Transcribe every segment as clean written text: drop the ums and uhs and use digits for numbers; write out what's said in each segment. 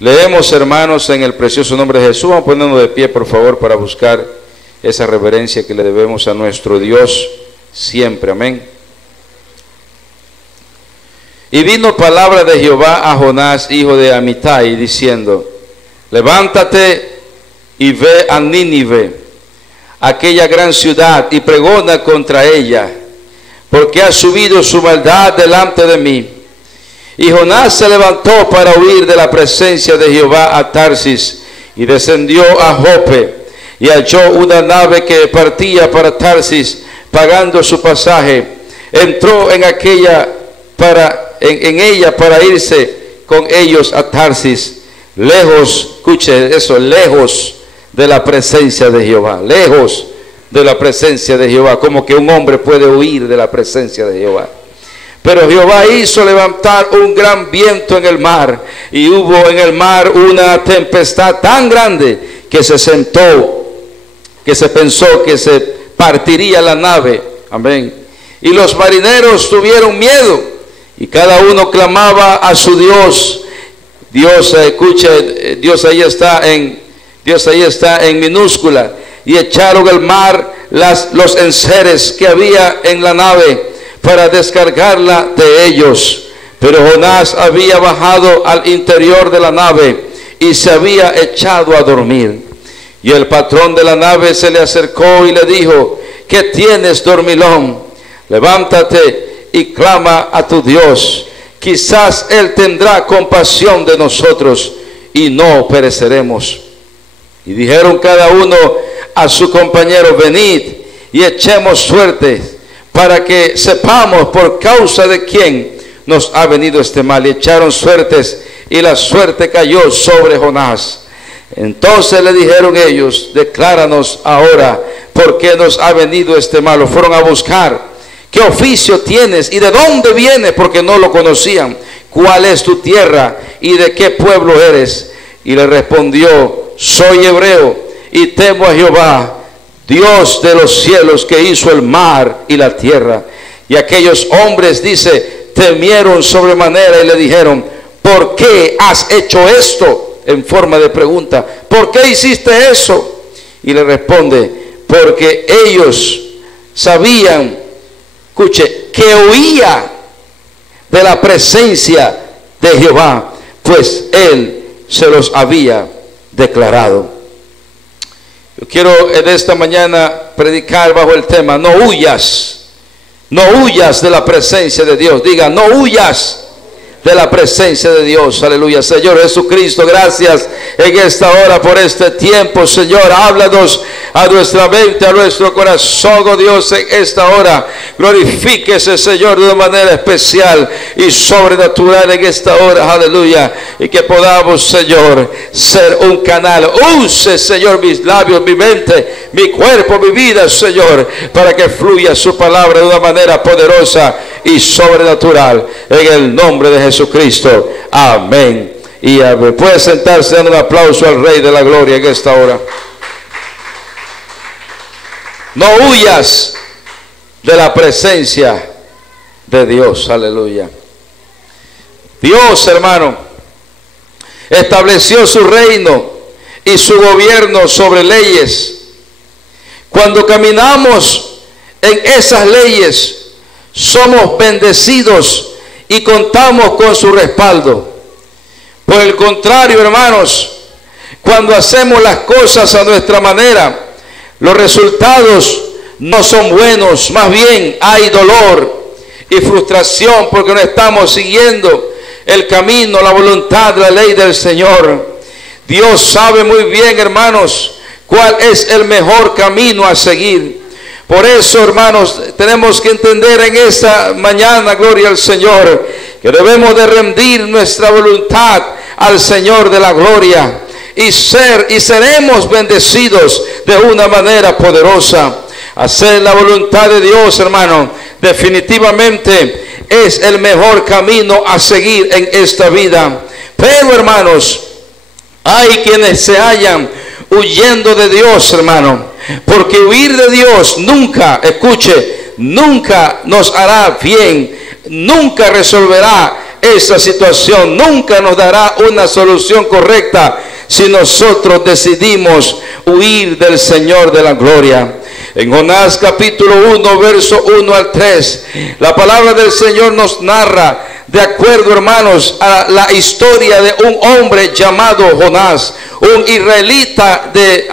Leemos, hermanos, en el precioso nombre de Jesús. Vamos a ponernos de pie, por favor, para buscar esa reverencia que le debemos a nuestro Dios siempre. Amén. Y vino palabra de Jehová a Jonás, hijo de Amitai, diciendo: levántate y ve a Nínive, aquella gran ciudad, y pregona contra ella, porque ha subido su maldad delante de mí. Y Jonás se levantó para huir de la presencia de Jehová a Tarsis, y descendió a Jope, y halló una nave que partía para Tarsis, pagando su pasaje. Entró en ella para irse con ellos a Tarsis, lejos, escuche eso, lejos de la presencia de Jehová, lejos de la presencia de Jehová. Como que un hombre puede huir de la presencia de Jehová. Pero Jehová hizo levantar un gran viento en el mar, y hubo en el mar una tempestad tan grande que se pensó que se partiría la nave. Amén. Y los marineros tuvieron miedo, y cada uno clamaba a su Dios. Dios, escuche, Dios ahí está en minúscula. Y echaron al mar los enseres que había en la nave para descargarla de ellos. Pero Jonás había bajado al interior de la nave y se había echado a dormir. Y el patrón de la nave se le acercó y le dijo: ¿qué tienes, dormilón? Levántate y clama a tu Dios. Quizás Él tendrá compasión de nosotros y no pereceremos. Y dijeron cada uno a su compañero: venid y echemos suerte, para que sepamos por causa de quién nos ha venido este mal. Y echaron suertes, y la suerte cayó sobre Jonás. Entonces le dijeron ellos: decláranos ahora por qué nos ha venido este mal. Lo fueron a buscar. ¿Qué oficio tienes y de dónde vienes? Porque no lo conocían. ¿Cuál es tu tierra y de qué pueblo eres? Y le respondió: soy hebreo y temo a Jehová, Dios de los cielos, que hizo el mar y la tierra. Y aquellos hombres, dice, temieron sobremanera y le dijeron: ¿por qué has hecho esto? En forma de pregunta: ¿por qué hiciste eso? Y le responde: porque ellos sabían, escuche, que huía de la presencia de Jehová, pues Él se los había declarado. Yo quiero en esta mañana predicar bajo el tema: no huyas de la presencia de Dios. Diga: no huyas de la presencia de Dios. Aleluya. Señor Jesucristo, gracias en esta hora por este tiempo. Señor, háblanos a nuestra mente, a nuestro corazón, oh Dios, en esta hora. Glorifíquese, Señor, de una manera especial y sobrenatural en esta hora. Aleluya. Y que podamos, Señor, ser un canal. Use, Señor, mis labios, mi mente, mi cuerpo, mi vida, Señor, para que fluya su palabra de una manera poderosa y sobrenatural, en el nombre de Jesucristo. Amén y amén. Puede sentarse, dando un aplauso al Rey de la Gloria en esta hora. No huyas de la presencia de Dios. Aleluya. Dios, hermano, estableció su reino y su gobierno sobre leyes. Cuando caminamos en esas leyes, somos bendecidos y contamos con su respaldo. Por el contrario, hermanos, cuando hacemos las cosas a nuestra manera, los resultados no son buenos. Más bien hay dolor y frustración, porque no estamos siguiendo el camino, la voluntad, la ley del Señor. Dios sabe muy bien, hermanos, cuál es el mejor camino a seguir. Por eso, hermanos, tenemos que entender en esta mañana, gloria al Señor, que debemos de rendir nuestra voluntad al Señor de la gloria y seremos bendecidos de una manera poderosa. Hacer la voluntad de Dios, hermano, definitivamente es el mejor camino a seguir en esta vida. Pero, hermanos, hay quienes se hallan huyendo de Dios, hermano, porque huir de Dios nunca, escuche, nunca nos hará bien, nunca resolverá esa situación nunca nos dará una solución correcta si nosotros decidimos huir del Señor de la gloria. En Jonás capítulo 1, verso 1 al 3, la palabra del Señor nos narra, de acuerdo, hermanos, a la historia de un hombre llamado Jonás, un israelita de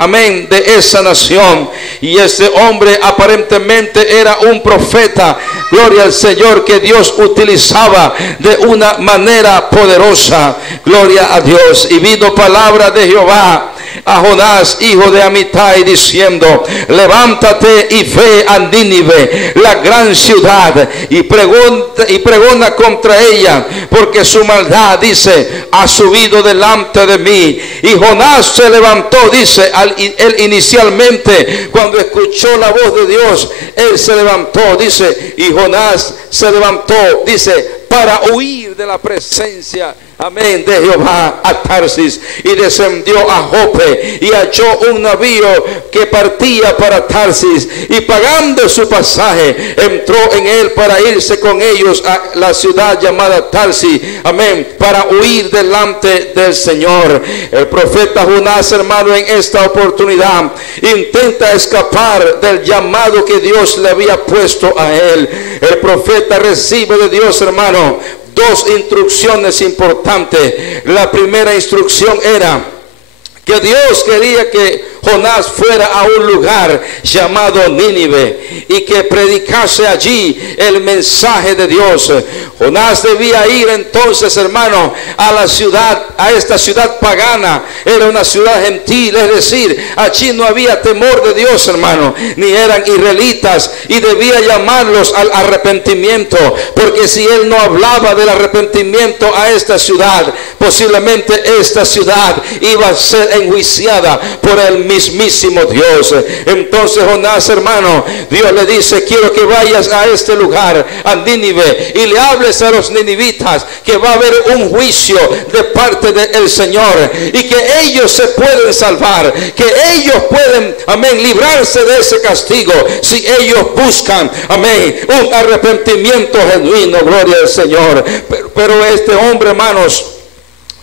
esa nación. Y ese hombre aparentemente era un profeta, gloria al Señor, que Dios utilizaba de una manera poderosa, gloria a Dios. Y vino palabra de Jehová a Jonás, hijo de Amitai, diciendo: levántate y ve a Nínive, la gran ciudad, y pregona contra ella, porque su maldad, dice, ha subido delante de mí. Y Jonás se levantó, dice, él inicialmente, cuando escuchó la voz de Dios, él se levantó, dice, y Jonás se levantó, dice, para huir de la presencia, amén, de Jehová, a Tarsis, y descendió a Jope y halló un navío que partía para Tarsis, y pagando su pasaje entró en él para irse con ellos a la ciudad llamada Tarsis, amén, para huir delante del Señor. El profeta Jonás, hermano, en esta oportunidad intenta escapar del llamado que Dios le había puesto a él. El profeta recibe de Dios, hermano, dos instrucciones importantes. La primera instrucción era que Dios quería que Jonás fuera a un lugar llamado Nínive y que predicase allí el mensaje de Dios. Jonás debía ir entonces, hermano, a la ciudad, a esta ciudad pagana. Era una ciudad gentil, es decir, allí no había temor de Dios, hermano, ni eran israelitas, y debía llamarlos al arrepentimiento, porque si él no hablaba del arrepentimiento a esta ciudad, posiblemente esta ciudad iba a ser enjuiciada por el mismísimo Dios. Entonces Jonás, hermano, Dios le dice: quiero que vayas a este lugar, a Nínive, y le hables a los ninivitas que va a haber un juicio de parte del Señor, y que ellos se pueden salvar, que ellos pueden, amén, librarse de ese castigo si ellos buscan, amén, un arrepentimiento genuino, gloria al Señor. Pero este hombre, hermanos,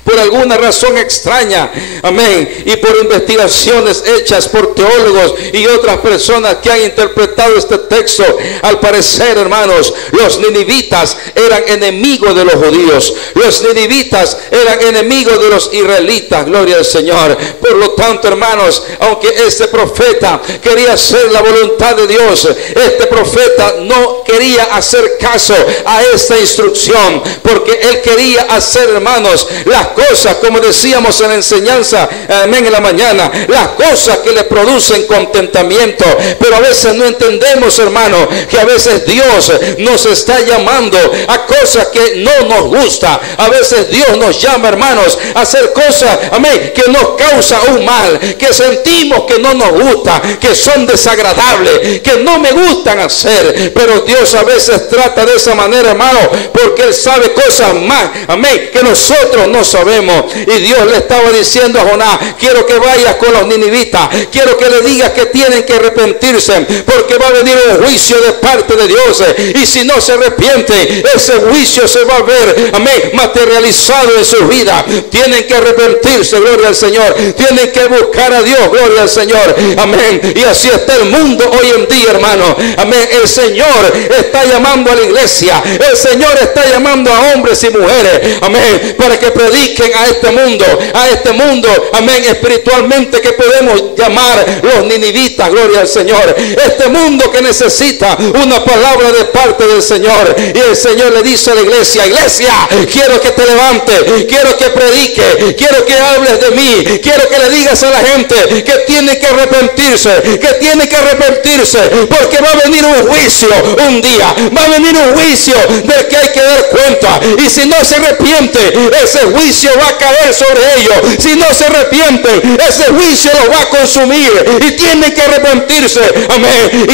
por alguna razón extraña, amén, y por investigaciones hechas por teólogos y otras personas que han interpretado este texto, al parecer, hermanos, los ninivitas eran enemigos de los judíos. Los ninivitas eran enemigos de los israelitas, gloria al Señor. Por lo tanto, hermanos, aunque este profeta quería hacer la voluntad de Dios, este profeta no quería hacer caso a esta instrucción, porque él quería hacer, hermanos, las cosas, como decíamos en la enseñanza, amén, en la mañana, las cosas que le producen contentamiento. Pero a veces no entendemos, hermano, que a veces Dios nos está llamando a cosas que no nos gusta. A veces Dios nos llama, hermanos, a hacer cosas, amén, que nos causa un mal, que sentimos que no nos gusta, que son desagradables, que no me gustan hacer. Pero Dios a veces trata de esa manera, hermano, porque Él sabe cosas más, amén, que nosotros no sabemos. Y Dios le estaba diciendo a Jonás: quiero que vayas con los ninivitas, quiero que le digas que tienen que arrepentirse, porque va a venir un juicio de parte de Dios, y si no se arrepienten, ese juicio se va a ver, amén, materializado en su vida. Tienen que arrepentirse, gloria al Señor, tienen que buscar a Dios, gloria al Señor, amén. Y así está el mundo hoy en día, hermano, amén. El Señor está llamando a la iglesia, el Señor está llamando a hombres y mujeres, amén, para que prediquen a este mundo, amén, espiritualmente, que podemos llamar los ninivitas, gloria al Señor. Este mundo que necesita una palabra de parte del Señor. Y el Señor le dice a la iglesia: iglesia, quiero que te levantes, quiero que predique, quiero que hables de mí, quiero que le digas a la gente que tiene que arrepentirse, porque va a venir un juicio un día, va a venir un juicio del que hay que dar cuenta, y si no se arrepiente, ese juicio va a caer sobre ellos. Si no se arrepienten, ese juicio los va a consumir, y tienen que arrepentirse, amén.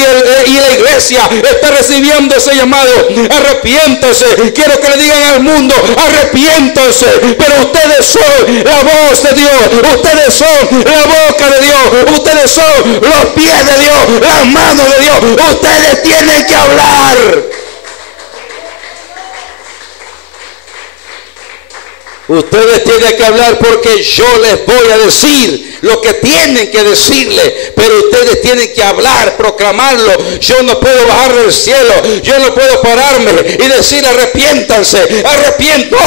Y la iglesia está recibiendo ese llamado: arrepiéntanse. Quiero que le digan al mundo: arrepiéntanse. Pero ustedes son la voz de Dios, ustedes son la boca de Dios, ustedes son los pies de Dios, las manos de Dios. Ustedes tienen que hablar. Ustedes tienen que hablar porque yo les voy a decir lo que tienen que decirle, pero ustedes tienen que hablar, proclamarlo. Yo no puedo bajar del cielo, yo no puedo pararme y decir arrepiéntanse, arrepiento,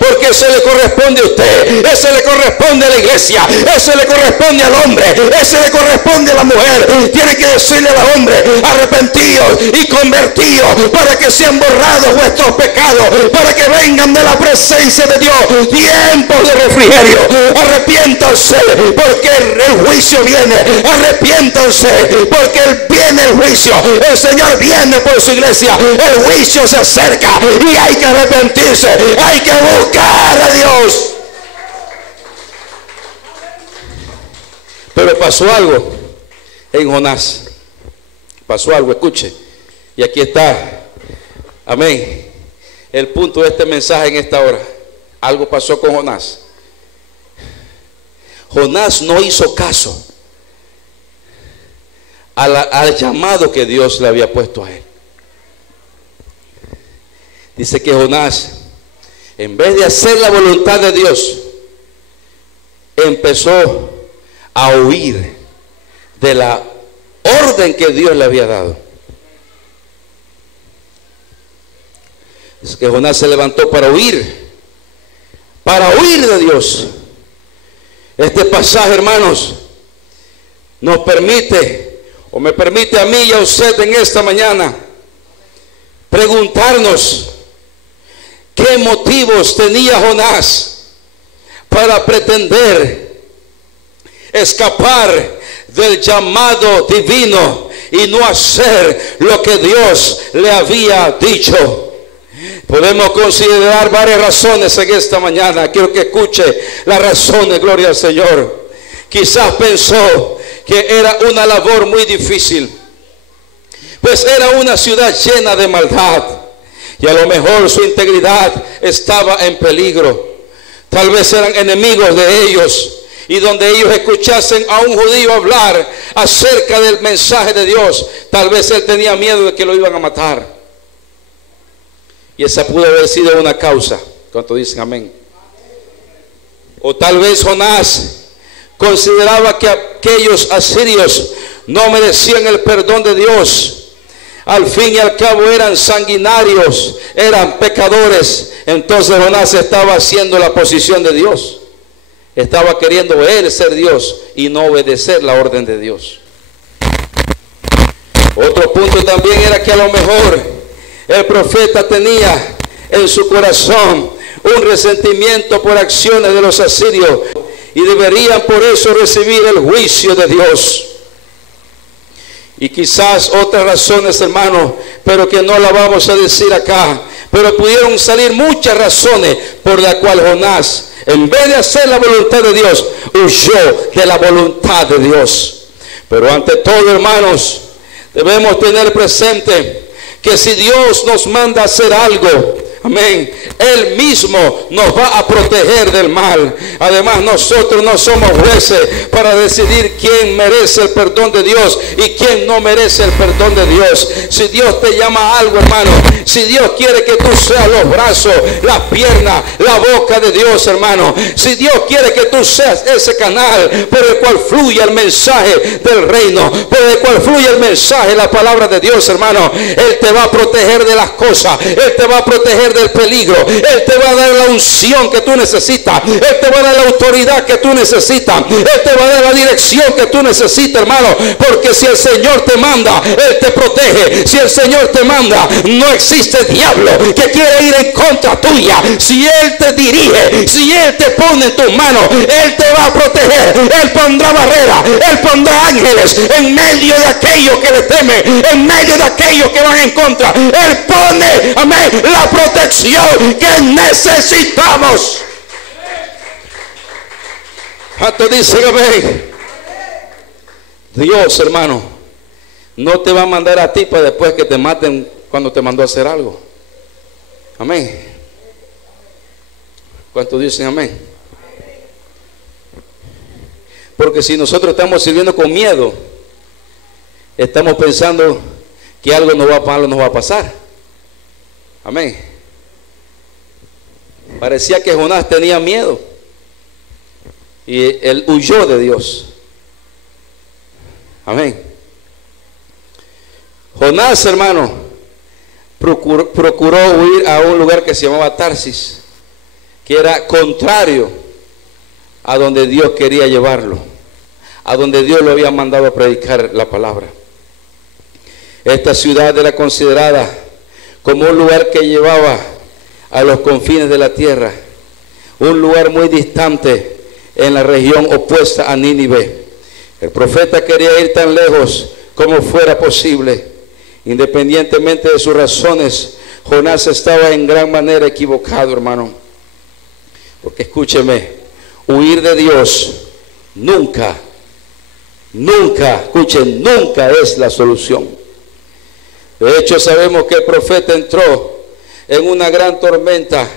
porque eso le corresponde a usted, eso le corresponde a la iglesia, eso le corresponde al hombre, eso le corresponde a la mujer. Tiene que decirle al hombre, arrepentidos y convertidos para que sean borrados vuestros pecados, para que vengan de la presencia de Dios tiempos de refrigerio. Arrepiéntanse porque el juicio viene, arrepiéntanse porque viene el juicio, el Señor viene por su iglesia, el juicio se acerca y hay que arrepentirse, hay que buscar a Dios. Pero pasó algo en Jonás, pasó algo, escuche, y aquí está, amén, el punto de este mensaje en esta hora. Algo pasó con Jonás. Jonás no hizo caso al llamado que Dios le había puesto a él. Dice que Jonás, en vez de hacer la voluntad de Dios, empezó a huir de la orden que Dios le había dado. Dice que Jonás se levantó para huir de Dios. Este pasaje, hermanos, nos permite, o me permite a mí y a usted en esta mañana, preguntarnos qué motivos tenía Jonás para pretender escapar del llamado divino y no hacer lo que Dios le había dicho. Podemos considerar varias razones en esta mañana. Quiero que escuche las razones, gloria al Señor. Quizás pensó que era una labor muy difícil, pues era una ciudad llena de maldad y a lo mejor su integridad estaba en peligro. Tal vez eran enemigos de ellos, y donde ellos escuchasen a un judío hablar acerca del mensaje de Dios, tal vez él tenía miedo de que lo iban a matar. Y esa pudo haber sido una causa. ¿Cuánto dicen amén? O tal vez Jonás consideraba que aquellos asirios no merecían el perdón de Dios. Al fin y al cabo eran sanguinarios, eran pecadores. Entonces Jonás estaba haciendo la posición de Dios. Estaba queriendo él ser Dios y no obedecer la orden de Dios. Otro punto también era que a lo mejor el profeta tenía en su corazón un resentimiento por acciones de los asirios y deberían por eso recibir el juicio de Dios. Y quizás otras razones, hermanos, pero que no la vamos a decir acá, pero pudieron salir muchas razones por las cuales Jonás, en vez de hacer la voluntad de Dios, huyó de la voluntad de Dios. Pero ante todo, hermanos, debemos tener presente que si Dios nos manda a hacer algo, amén, Él mismo nos va a proteger del mal. Además, nosotros no somos jueces para decidir quién merece el perdón de Dios y quién no merece el perdón de Dios. Si Dios te llama a algo, hermano, si Dios quiere que tú seas los brazos, las piernas, la boca de Dios, hermano, si Dios quiere que tú seas ese canal por el cual fluye el mensaje del reino, por el cual fluye el mensaje, la palabra de Dios, hermano, Él te va a proteger de las cosas, Él te va a proteger del peligro, Él te va a dar la unción que tú necesitas, Él te va a dar la autoridad que tú necesitas, Él te va a dar la dirección que tú necesitas, hermano, porque si el Señor te manda, Él te protege. Si el Señor te manda, no existe diablo que quiera ir en contra tuya. Si Él te dirige, si Él te pone en tus manos, Él te va a proteger. Él pondrá barrera, Él pondrá ángeles en medio de aquellos que le temen, en medio de aquellos que van en contra. Él pone, amén, la protección que necesitamos. ¿Cuánto dicen amén? Dios, hermano, no te va a mandar a ti para después que te maten cuando te mandó a hacer algo. Amén. ¿Cuánto dicen amén? Porque si nosotros estamos sirviendo con miedo, estamos pensando que algo nos va a pasar. Amén. Parecía que Jonás tenía miedo y él huyó de Dios. Amén. Jonás, hermano, procuró huir a un lugar que se llamaba Tarsis, que era contrario a donde Dios quería llevarlo, a donde Dios lo había mandado a predicar la palabra. Esta ciudad era considerada como un lugar que llevaba a los confines de la tierra, un lugar muy distante en la región opuesta a Nínive. El profeta quería ir tan lejos como fuera posible. Independientemente de sus razones, Jonás estaba en gran manera equivocado, hermano. Porque escúcheme, huir de Dios nunca es la solución. De hecho, sabemos que el profeta entró en una gran tormenta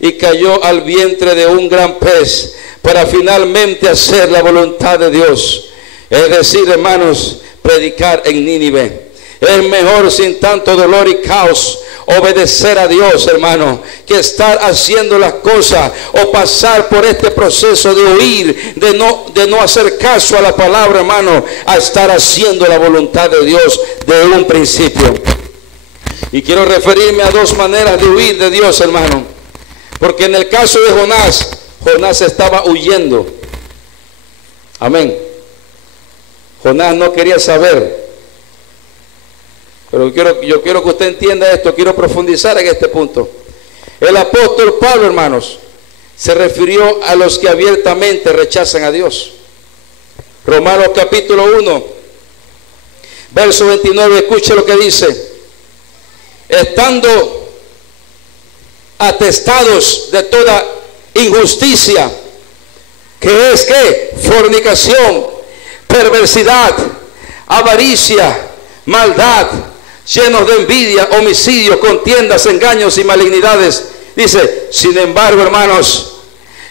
y cayó al vientre de un gran pez para finalmente hacer la voluntad de Dios. Es decir, hermanos, predicar en Nínive. Es mejor, sin tanto dolor y caos, obedecer a Dios, hermano, que estar haciendo las cosas o pasar por este proceso de huir, de no hacer caso a la palabra, hermano, a estar haciendo la voluntad de Dios de un principio. Y quiero referirme a dos maneras de huir de Dios, hermano, porque en el caso de Jonás estaba huyendo. Amén. Jonás no quería saber. Pero yo quiero que usted entienda esto, quiero profundizar en este punto. El apóstol Pablo, hermanos, se refirió a los que abiertamente rechazan a Dios. Romanos capítulo 1, verso 29, escuche lo que dice. Estando atestados de toda injusticia, que es que fornicación, perversidad, avaricia, maldad, llenos de envidia, homicidios, contiendas, engaños y malignidades. Dice, sin embargo, hermanos,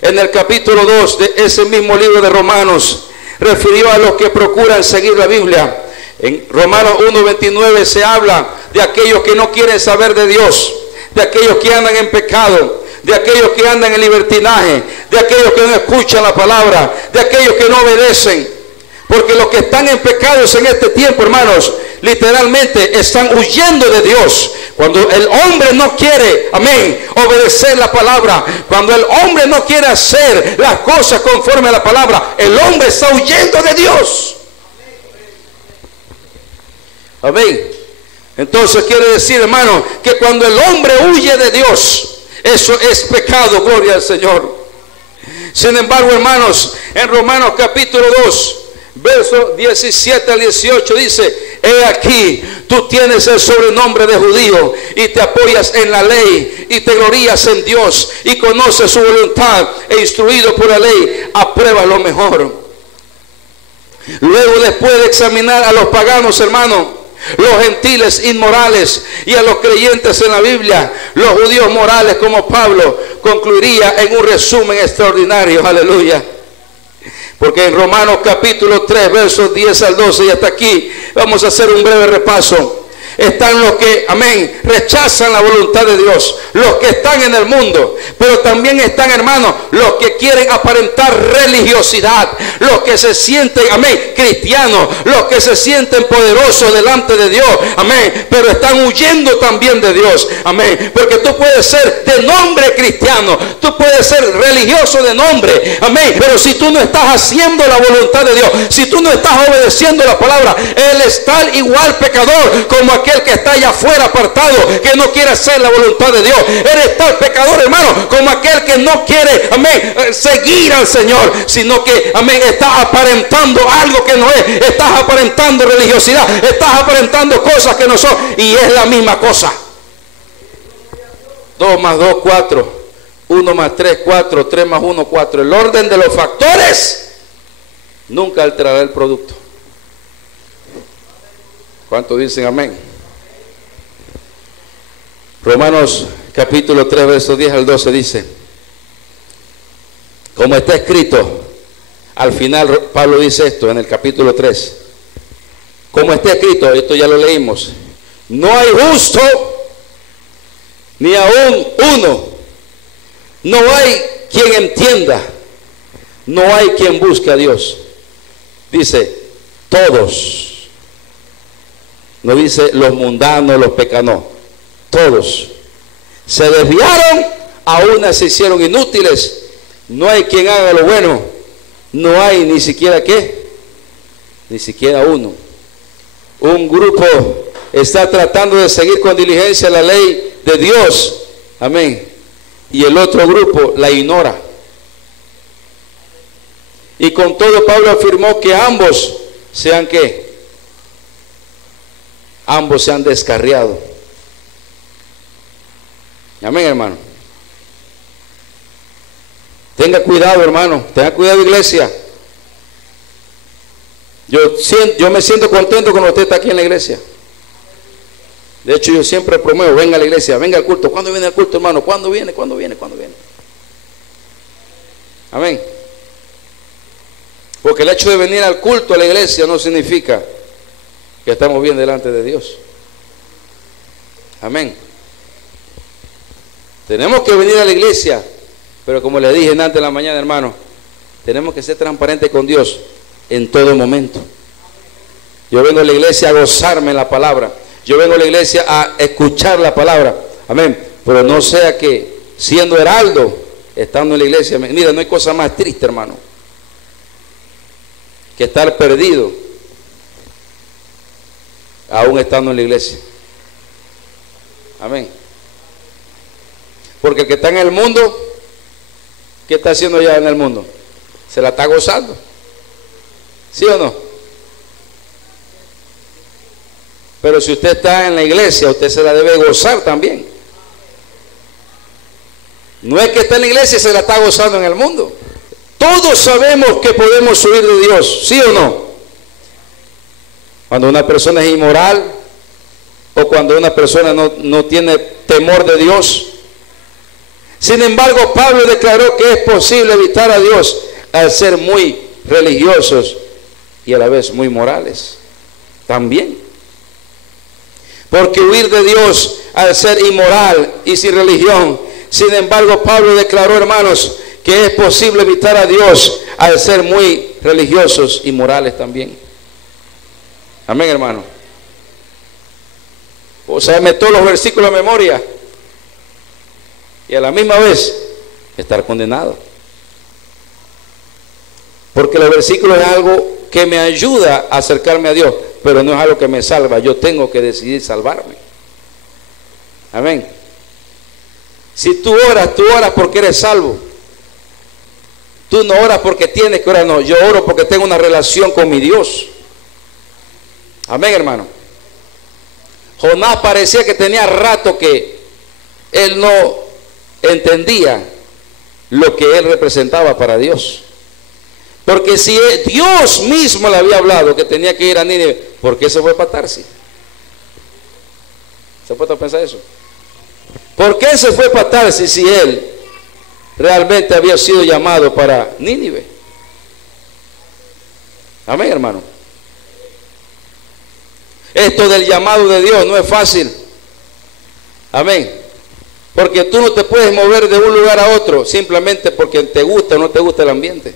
en el capítulo 2 de ese mismo libro de Romanos, refirió a los que procuran seguir la Biblia. En Romanos 1:29 se habla de aquellos que no quieren saber de Dios, de aquellos que andan en pecado, de aquellos que andan en libertinaje, de aquellos que no escuchan la palabra, de aquellos que no obedecen. Porque los que están en pecados en este tiempo, hermanos, literalmente están huyendo de Dios. Cuando el hombre no quiere, amén, obedecer la palabra, cuando el hombre no quiere hacer las cosas conforme a la palabra, el hombre está huyendo de Dios. Amén. Entonces quiere decir, hermano, que cuando el hombre huye de Dios, eso es pecado, gloria al Señor. Sin embargo, hermanos, en Romanos capítulo 2, verso 17 al 18 dice, he aquí, tú tienes el sobrenombre de judío y te apoyas en la ley y te glorías en Dios y conoces su voluntad e instruido por la ley, apruebas lo mejor. Luego, después de examinar a los paganos, hermanos, los gentiles inmorales y a los creyentes en la Biblia, los judíos morales como Pablo, concluiría en un resumen extraordinario, aleluya. Porque en Romanos capítulo 3, versos 10 al 12 y hasta aquí, vamos a hacer un breve repaso. Están los que, amén, rechazan la voluntad de Dios, los que están en el mundo, pero también están, hermanos, los que quieren aparentar religiosidad, los que se sienten, amén, cristianos, los que se sienten poderosos delante de Dios, amén, pero están huyendo también de Dios, amén, porque tú puedes ser de nombre cristiano, tú puedes ser religioso de nombre, amén, pero si tú no estás haciendo la voluntad de Dios, si tú no estás obedeciendo la palabra, Él es tal igual pecador como aquel que está allá afuera apartado, que no quiere hacer la voluntad de Dios. Eres tal pecador, hermano, como aquel que no quiere, amén, seguir al Señor, sino que, amén, está aparentando algo que no es, estás aparentando religiosidad, estás aparentando cosas que no son, y es la misma cosa. 2 más 2, 4, 1 más 3, 4, 3 más 1, 4. El orden de los factores nunca alterará el producto. ¿Cuántos dicen amén? Romanos capítulo 3, versos 10 al 12 dice, como está escrito, al final Pablo dice esto en el capítulo 3, como está escrito, esto ya lo leímos, no hay justo ni aún uno, No hay quien entienda, no hay quien busque a Dios. Dice, todos. No dice los mundanos, los pecadores, todos. Se desviaron, a unas se hicieron inútiles. No hay quien haga lo bueno. No hay ni siquiera ¿qué? Ni siquiera uno. Un grupo está tratando de seguir con diligencia la ley de Dios. Amén. Y el otro grupo la ignora. Y con todo Pablo afirmó que ambos sean ¿qué? Ambos se han descarriado. Amén, hermano. Tenga cuidado, hermano. Tenga cuidado, iglesia. Yo me siento contento cuando usted está aquí en la iglesia. De hecho, yo siempre promuevo, venga a la iglesia, venga al culto. ¿Cuándo viene el culto, hermano? ¿Cuándo viene? ¿Cuándo viene? ¿Cuándo viene? Amén. Porque el hecho de venir al culto a la iglesia no significa que estamos bien delante de Dios. Amén. Tenemos que venir a la iglesia, pero como le dije antes de la mañana, hermano, tenemos que ser transparentes con Dios en todo momento. Yo vengo a la iglesia a gozarme en la palabra. Yo vengo a la iglesia a escuchar la palabra. Amén. Pero no sea que siendo heraldo, estando en la iglesia, mira, no hay cosa más triste, hermano, que estar perdido aún estando en la iglesia. Amén. Porque el que está en el mundo, ¿qué está haciendo ya en el mundo? Se la está gozando. ¿Sí o no? Pero si usted está en la iglesia, usted se la debe gozar también. No es que está en la iglesia y se la está gozando en el mundo. Todos sabemos que podemos huir de Dios, ¿sí o no? Cuando una persona es inmoral o cuando una persona no tiene temor de Dios. Sin embargo, Pablo declaró que es posible evitar a Dios al ser muy religiosos y a la vez muy morales. También. Porque huir de Dios al ser inmoral y sin religión. Sin embargo, Pablo declaró, hermanos, que es posible evitar a Dios al ser muy religiosos y morales también. Amén, hermano. O sea, me todos los versículos de memoria y a la misma vez estar condenado. Porque los versículos es algo que me ayuda a acercarme a Dios, pero no es algo que me salva. Yo tengo que decidir salvarme. Amén. Si tú oras porque eres salvo. Tú no oras porque tienes que orar, no. Yo oro porque tengo una relación con mi Dios. Amén, hermano. Jonás parecía que tenía rato que él no entendía lo que él representaba para Dios. Porque si Dios mismo le había hablado que tenía que ir a Nínive, ¿por qué se fue para Tarsis? ¿Se puede pensar eso? ¿Por qué se fue para Tarsis si él realmente había sido llamado para Nínive? Amén, hermano. Esto del llamado de Dios no es fácil. Amén. Porque tú no te puedes mover de un lugar a otro simplemente porque te gusta o no te gusta el ambiente.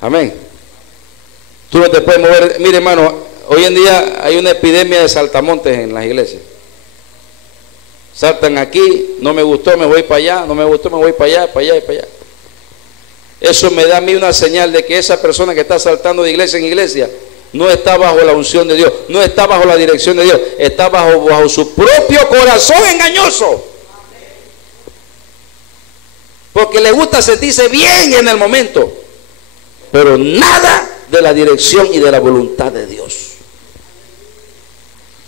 Amén. Tú no te puedes mover. Mire, hermano, hoy en día hay una epidemia de saltamontes en las iglesias. Saltan aquí, no me gustó, me voy para allá, no me gustó, me voy para allá, para allá y para allá. Eso me da a mí una señal de que esa persona que está saltando de iglesia en iglesia no está bajo la unción de Dios, no está bajo la dirección de Dios, está bajo su propio corazón engañoso. Porque le gusta sentirse bien en el momento, pero nada de la dirección y de la voluntad de Dios.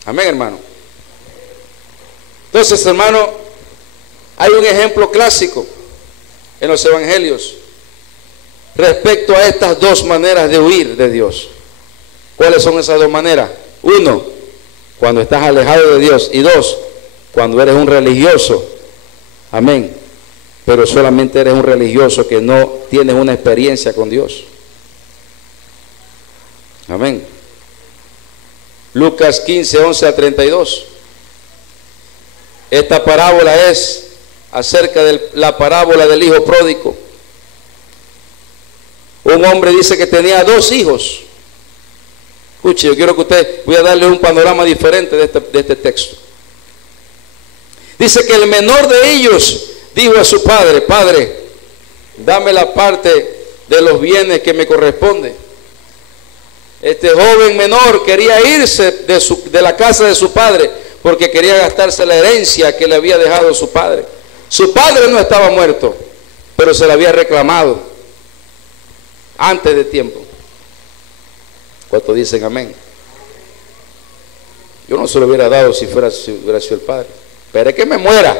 Amén, hermano. Entonces, hermano, hay un ejemplo clásico en los evangelios respecto a estas dos maneras de huir de Dios. ¿Cuáles son esas dos maneras? Uno, cuando estás alejado de Dios. Y dos, cuando eres un religioso. Amén. Pero solamente eres un religioso que no tienes una experiencia con Dios. Amén. Lucas 15, 11 a 32. Esta parábola es acerca de la parábola del hijo pródigo. Un hombre dice que tenía 2 hijos. Escuche, yo quiero que usted, voy a darle un panorama diferente de este texto. Dice que el menor de ellos dijo a su padre: Padre, dame la parte de los bienes que me corresponde. Este joven menor quería irse de la casa de su padre porque quería gastarse la herencia que le había dejado su padre. Su padre no estaba muerto, pero se la había reclamado antes de tiempo. ¿Cuántos dicen amén? Yo no se lo hubiera dado si hubiera sido el padre. Pero es que me muera.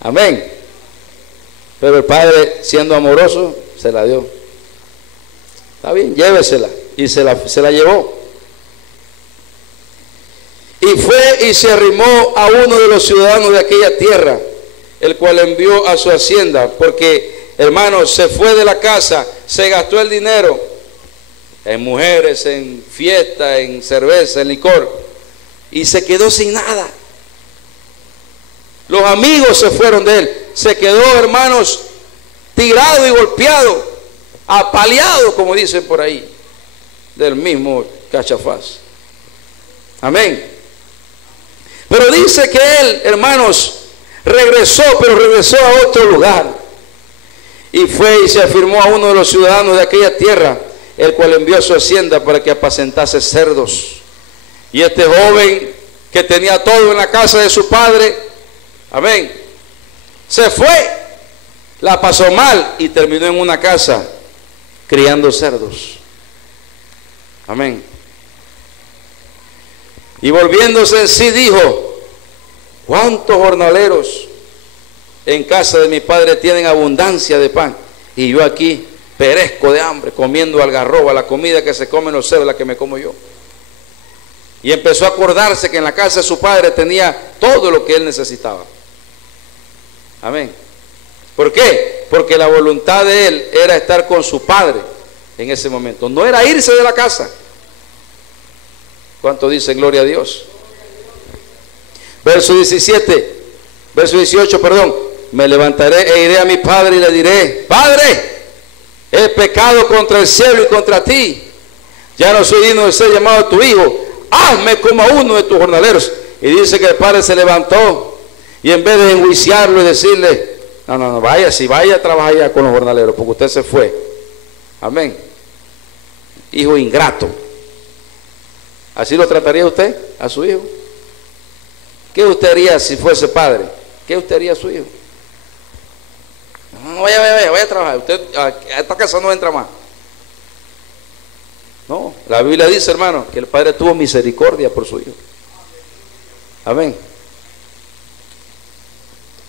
Amén. Pero el padre, siendo amoroso, se la dio. Está bien, llévesela. Y se la llevó. Y fue y se arrimó a uno de los ciudadanos de aquella tierra, el cual envió a su hacienda, porque, hermanos, se fue de la casa, se gastó el dinero en mujeres, en fiesta, en cerveza, en licor, y se quedó sin nada. Los amigos se fueron de él, se quedó, hermanos, tirado y golpeado, apaleado, como dicen por ahí, del mismo cachafaz. Amén. Pero dice que él, hermanos, regresó, pero regresó a otro lugar. Y fue y se afirmó a uno de los ciudadanos de aquella tierra, el cual envió a su hacienda para que apacentase cerdos. Y este joven que tenía todo en la casa de su padre, amén, se fue, la pasó mal y terminó en una casa criando cerdos. Amén. Y volviéndose en sí dijo: ¿cuántos jornaleros en casa de mi padre tienen abundancia de pan? Y yo aquí perezco de hambre, comiendo algarroba, la comida que se comen los cerdos, la que me como yo. Y empezó a acordarse que en la casa de su padre tenía todo lo que él necesitaba. Amén. ¿Por qué? Porque la voluntad de él era estar con su padre en ese momento. No era irse de la casa. ¿Cuánto dicen gloria a Dios? Verso 18, perdón. Me levantaré e iré a mi padre y le diré: Padre, he pecado contra el cielo y contra ti. Ya no soy digno de ser llamado tu hijo. Hazme como a uno de tus jornaleros. Y dice que el padre se levantó y en vez de enjuiciarlo y decirle: no, vaya, si vaya a trabajar ya con los jornaleros, porque usted se fue. Amén. Hijo ingrato. ¿Así lo trataría usted a su hijo? ¿Qué usted haría si fuese padre? ¿Qué usted haría a su hijo? No, vaya a trabajar. Usted a esta casa no entra más. No, la Biblia dice, hermano, que el padre tuvo misericordia por su hijo. Amén.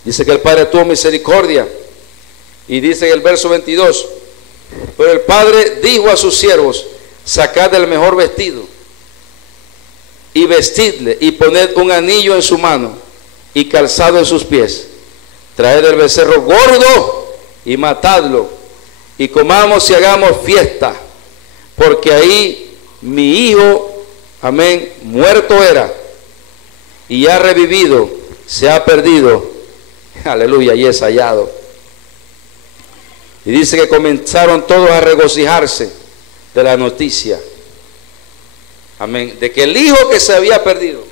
Dice que el padre tuvo misericordia. Y dice en el verso 22: pero el padre dijo a sus siervos: sacad el mejor vestido y vestidle, y poned un anillo en su mano y calzado en sus pies. Traed el becerro gordo y matadlo, y comamos y hagamos fiesta, porque ahí mi hijo, amén, muerto era y ha revivido, se ha perdido, aleluya, y es hallado. Y dice que comenzaron todos a regocijarse de la noticia, amén, de que el hijo que se había perdido,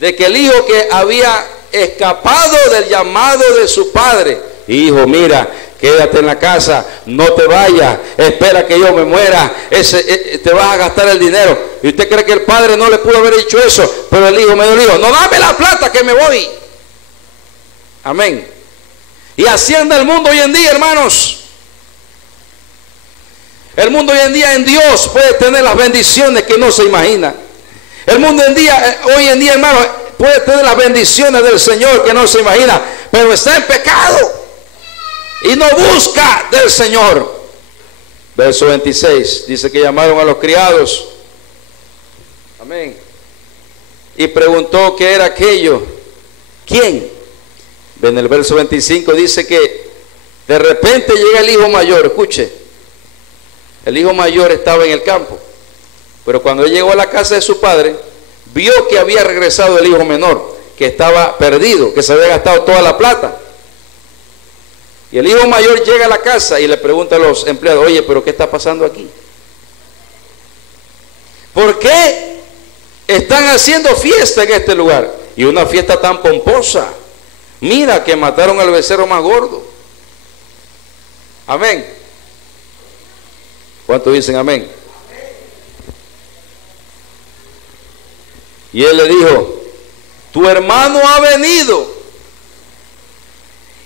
de que el hijo que había escapado del llamado de su padre: hijo, mira, quédate en la casa, no te vayas, espera que yo me muera, te vas a gastar el dinero. Y usted cree que el padre no le pudo haber dicho eso, pero el hijo me dijo: no, dame la plata que me voy. Amén. Y así anda el mundo hoy en día, hermanos. El mundo hoy en día en Dios puede tener las bendiciones que no se imagina. El mundo hoy en día, hermano, puede tener las bendiciones del Señor que no se imagina, pero está en pecado y no busca del Señor. Verso 26 dice que llamaron a los criados, amén, y preguntó qué era aquello. ¿Quién? En el verso 25 dice que de repente llega el hijo mayor. Escuche, el hijo mayor estaba en el campo, pero cuando él llegó a la casa de su padre, vio que había regresado el hijo menor que estaba perdido, que se había gastado toda la plata. Y el hijo mayor llega a la casa y le pregunta a los empleados, oye, pero ¿qué está pasando aquí? ¿Por qué están haciendo fiesta en este lugar? Y una fiesta tan pomposa. Mira que mataron al becerro más gordo. Amén. ¿Cuántos dicen amén? Y él le dijo, tu hermano ha venido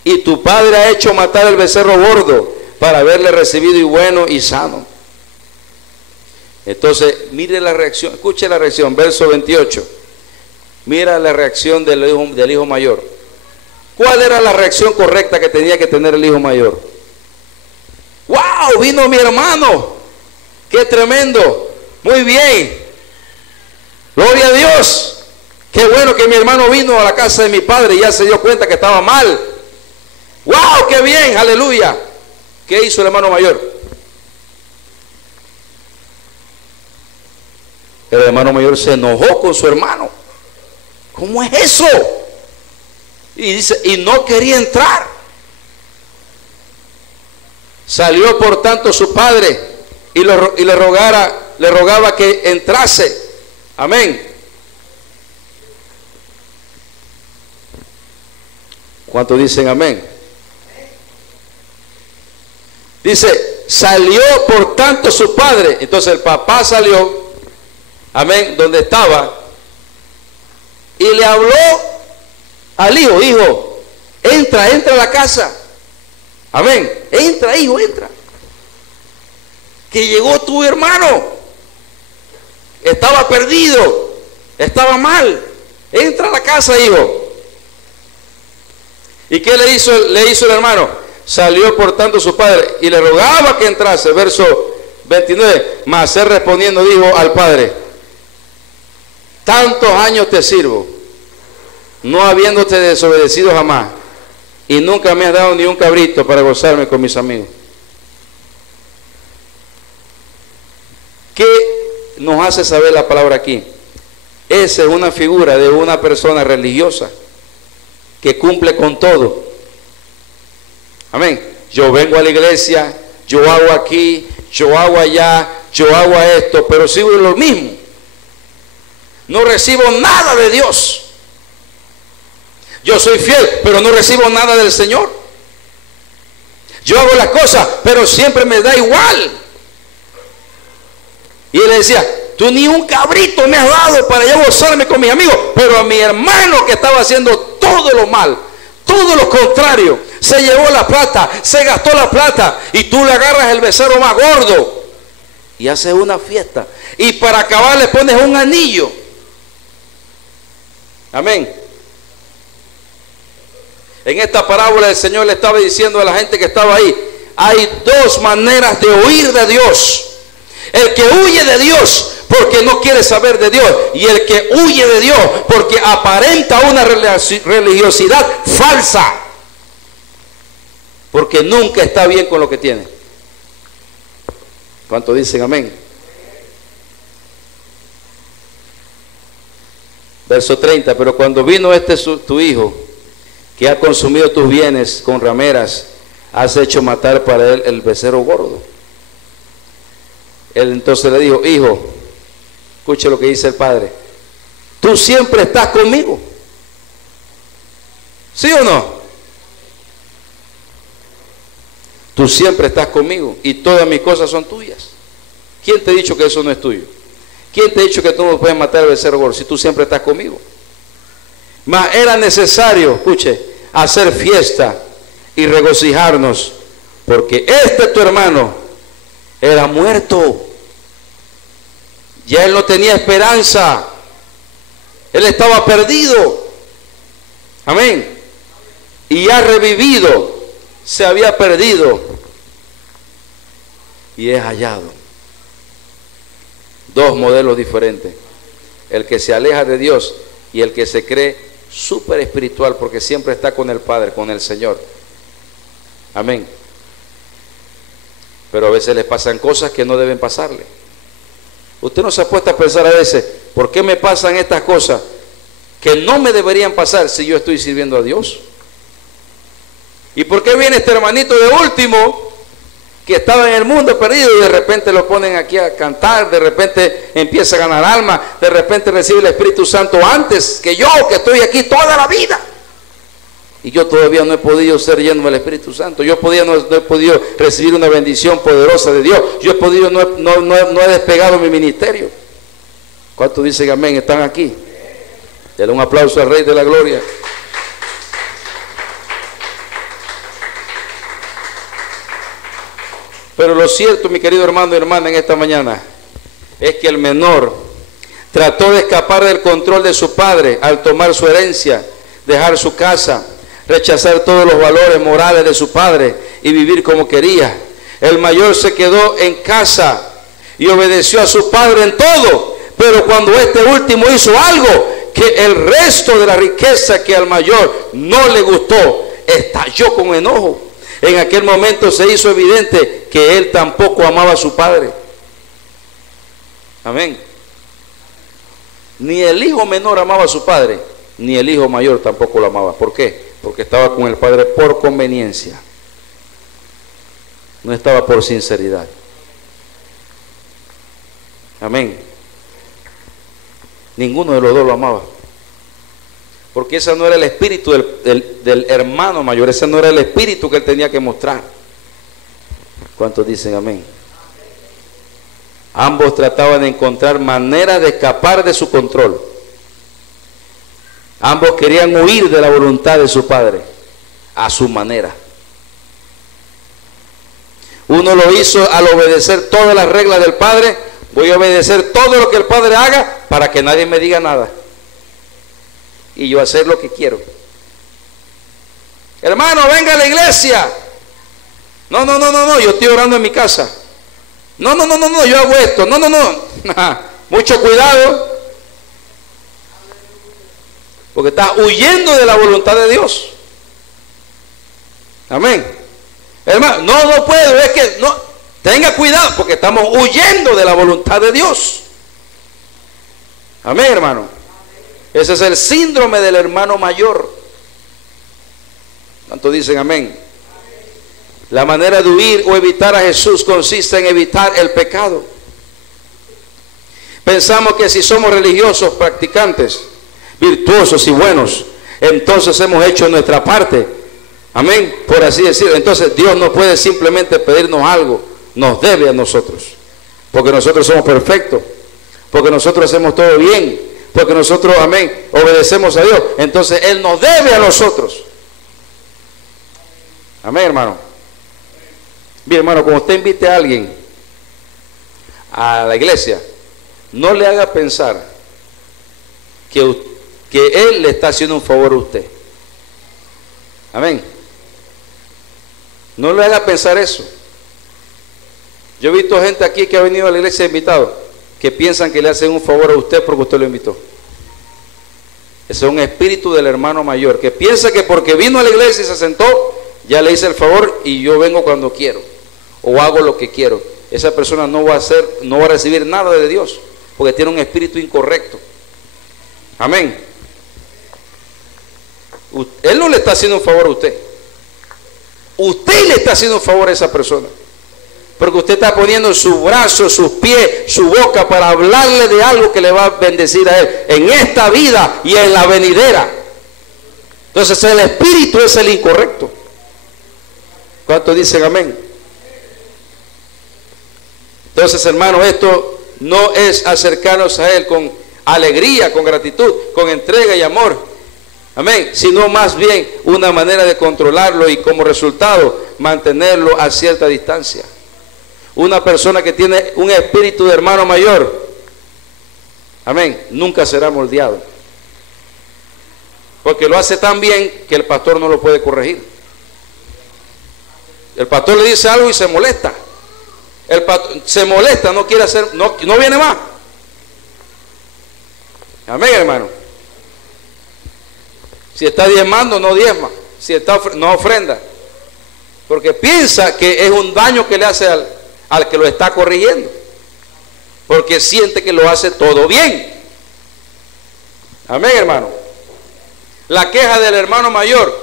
y tu padre ha hecho matar el becerro gordo para haberle recibido y bueno y sano. Entonces, mire la reacción, escuche la reacción, verso 28. Mira la reacción del hijo mayor. ¿Cuál era la reacción correcta que tenía que tener el hijo mayor? ¡Wow! Vino mi hermano. ¡Qué tremendo! Muy bien. Gloria a Dios. Qué bueno que mi hermano vino a la casa de mi padre y ya se dio cuenta que estaba mal. ¡Wow! ¡Qué bien! ¡Aleluya! ¿Qué hizo el hermano mayor? El hermano mayor se enojó con su hermano. ¿Cómo es eso? Y dice, y no quería entrar. Salió por tanto su padre y le rogaba que entrase. Amén. ¿Cuántos dicen amén? Dice, salió por tanto su padre. Entonces el papá salió, amén, donde estaba, y le habló al hijo, hijo, entra a la casa. Amén, entra, hijo, entra. Que llegó tu hermano. Estaba perdido, estaba mal. Entra a la casa, hijo. ¿Y qué le hizo el hermano? Salió por tanto su padre y le rogaba que entrase. Verso 29. Mas él respondiendo dijo al padre, tantos años te sirvo, no habiéndote desobedecido jamás, y nunca me has dado ni un cabrito para gozarme con mis amigos. ¿Qué nos hace saber la palabra aquí? Esa es una figura de una persona religiosa que cumple con todo. Amén. Yo vengo a la iglesia, yo hago aquí, yo hago allá, yo hago esto, pero sigo lo mismo. No recibo nada de Dios. Yo soy fiel, pero no recibo nada del Señor. Yo hago las cosas, pero siempre me da igual. Y él le decía, tú ni un cabrito me has dado para yo gozarme con mis amigos, pero a mi hermano que estaba haciendo todo lo mal, todo lo contrario, se llevó la plata, se gastó la plata, y tú le agarras el becerro más gordo y haces una fiesta, y para acabar le pones un anillo. Amén. En esta parábola el Señor le estaba diciendo a la gente que estaba ahí, hay dos maneras de huir de Dios. El que huye de Dios porque no quiere saber de Dios, y el que huye de Dios porque aparenta una religiosidad falsa, porque nunca está bien con lo que tiene. ¿Cuántos dicen amén? Verso 30. Pero cuando vino tu hijo, que ha consumido tus bienes con rameras, has hecho matar para él el becerro gordo. Él entonces le dijo, hijo, escuche lo que dice el padre, tú siempre estás conmigo. ¿Sí o no? Tú siempre estás conmigo y todas mis cosas son tuyas. ¿Quién te ha dicho que eso no es tuyo? ¿Quién te ha dicho que tú no puedes matar al becerro gordo si tú siempre estás conmigo? Mas era necesario, escuche, hacer fiesta y regocijarnos, porque tu hermano era muerto. Ya él no tenía esperanza. Él estaba perdido. Amén. Y ha revivido. Se había perdido y es hallado. Dos modelos diferentes. El que se aleja de Dios y el que se cree súper espiritual porque siempre está con el Padre, con el Señor. Amén. Pero a veces les pasan cosas que no deben pasarle. Usted no se ha puesto a pensar a veces, ¿por qué me pasan estas cosas? que no me deberían pasar si yo estoy sirviendo a Dios. ¿Y por qué viene este hermanito de último que estaba en el mundo perdido y de repente lo ponen aquí a cantar, de repente empieza a ganar alma, de repente recibe el Espíritu Santo antes que yo, que estoy aquí toda la vida? Y yo todavía no he podido ser lleno del Espíritu Santo. Yo no he podido recibir una bendición poderosa de Dios. Yo no he despegado mi ministerio. ¿Cuántos dicen amén? ¿Están aquí? Denle un aplauso al Rey de la Gloria. Pero lo cierto, mi querido hermano y hermana, en esta mañana, es que el menor trató de escapar del control de su padre al tomar su herencia, dejar su casa, rechazar todos los valores morales de su padre y vivir como quería. El mayor se quedó en casa y obedeció a su padre en todo, pero cuando este último hizo algo que el resto de la riqueza que al mayor no le gustó, estalló con enojo. En aquel momento se hizo evidente que él tampoco amaba a su padre. Amén. Ni el hijo menor amaba a su padre, ni el hijo mayor tampoco lo amaba. ¿Por qué? Porque estaba con el padre por conveniencia. No estaba por sinceridad. Amén. Ninguno de los dos lo amaba. Porque ese no era el espíritu del hermano mayor. Ese no era el espíritu que él tenía que mostrar. ¿Cuántos dicen amén? Ambos trataban de encontrar maneras de escapar de su control. Ambos querían huir de la voluntad de su padre a su manera. Uno lo hizo al obedecer todas las reglas del padre. Voy a obedecer todo lo que el padre haga para que nadie me diga nada y yo hacer lo que quiero. Hermano, venga a la iglesia. No, yo estoy orando en mi casa. No, yo hago esto. No. Mucho cuidado, porque está huyendo de la voluntad de Dios. Amén. Hermano, no puedo, es que no, tenga cuidado, porque estamos huyendo de la voluntad de Dios. Amén, hermano. Ese es el síndrome del hermano mayor. ¿Cuántos dicen amén? La manera de huir o evitar a Jesús consiste en evitar el pecado. Pensamos que si somos religiosos, practicantes, virtuosos y buenos, entonces hemos hecho nuestra parte. Amén, por así decirlo. Entonces Dios no puede simplemente pedirnos algo, nos debe a nosotros, porque nosotros somos perfectos, porque nosotros hacemos todo bien, porque nosotros, amén, obedecemos a Dios. Entonces Él nos debe a nosotros. Amén, hermano. Bien, hermano, cuando usted invite a alguien a la iglesia, no le haga pensar que Él le está haciendo un favor a usted. Amén. No le haga pensar eso. Yo he visto gente aquí que ha venido a la iglesia invitado, que piensan que le hacen un favor a usted porque usted lo invitó. Ese es un espíritu del hermano mayor, que piensa que porque vino a la iglesia y se sentó, ya le hice el favor y yo vengo cuando quiero, o hago lo que quiero. Esa persona no va a recibir nada de Dios, porque tiene un espíritu incorrecto. Amén. Él no le está haciendo un favor a usted. Usted le está haciendo un favor a esa persona, porque usted está poniendo su brazo, sus pies, su boca para hablarle de algo que le va a bendecir a él en esta vida y en la venidera. Entonces el espíritu es el incorrecto. ¿Cuántos dicen amén? Entonces, hermano, esto no es acercarnos a Él con alegría, con gratitud, con entrega y amor. Amén. Sino más bien una manera de controlarlo y como resultado mantenerlo a cierta distancia. Una persona que tiene un espíritu de hermano mayor, amén, nunca será moldeado, porque lo hace tan bien que el pastor no lo puede corregir. El pastor le dice algo y se molesta. El pastor se molesta, no quiere hacer, no viene más. Amén, hermano. Si está diezmando, no diezma. Si está, no ofrenda, porque piensa que es un daño que le hace al que lo está corrigiendo, porque siente que lo hace todo bien. Amén, hermano. La queja del hermano mayor: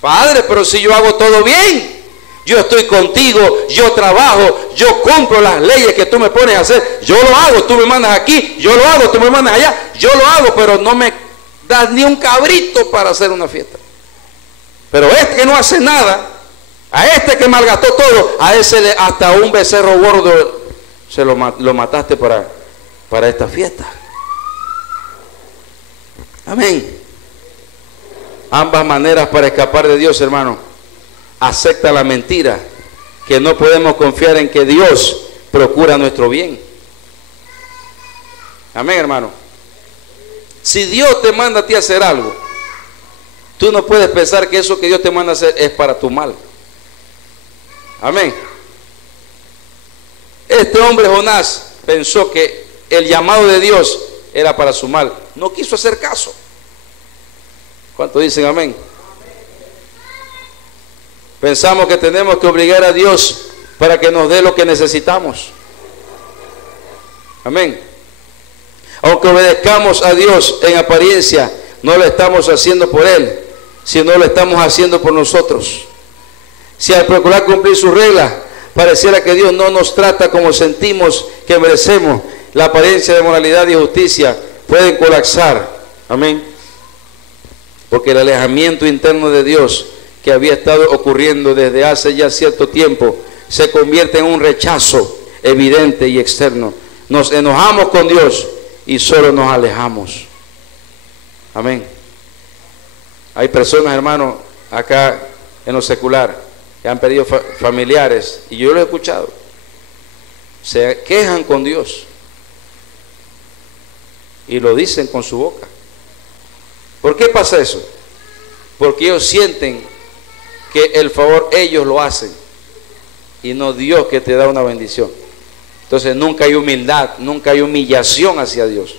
padre, pero si yo hago todo bien, yo estoy contigo, yo trabajo, yo cumplo las leyes que tú me pones a hacer, yo lo hago, tú me mandas aquí, yo lo hago, tú me mandas allá, yo lo hago, pero no me das ni un cabrito para hacer una fiesta. Pero este que no hace nada, a este que malgastó todo, a ese hasta un becerro gordo lo mataste para esta fiesta. Amén. Ambas maneras para escapar de Dios, hermano. Acepta la mentira, que no podemos confiar en que Dios procura nuestro bien. Amén, hermano. Si Dios te manda a ti a hacer algo, tú no puedes pensar que eso que Dios te manda a hacer es para tu mal. Amén. Este hombre Jonás pensó que el llamado de Dios era para su mal. No quiso hacer caso. ¿Cuántos dicen amén? Pensamos que tenemos que obligar a Dios para que nos dé lo que necesitamos. Amén. Aunque obedezcamos a Dios en apariencia, no lo estamos haciendo por Él, sino lo estamos haciendo por nosotros. Si al procurar cumplir sus reglas pareciera que Dios no nos trata como sentimos que merecemos, la apariencia de moralidad y justicia pueden colapsar. Amén. Porque el alejamiento interno de Dios que había estado ocurriendo desde hace ya cierto tiempo se convierte en un rechazo evidente y externo. Nos enojamos con Dios y solo nos alejamos. Amén. Hay personas, hermanos, acá en lo secular que han perdido familiares, y yo lo he escuchado, se quejan con Dios y lo dicen con su boca. ¿Por qué pasa eso? Porque ellos sienten que el favor ellos lo hacen y no Dios que te da una bendición. Entonces nunca hay humildad, nunca hay humillación hacia Dios.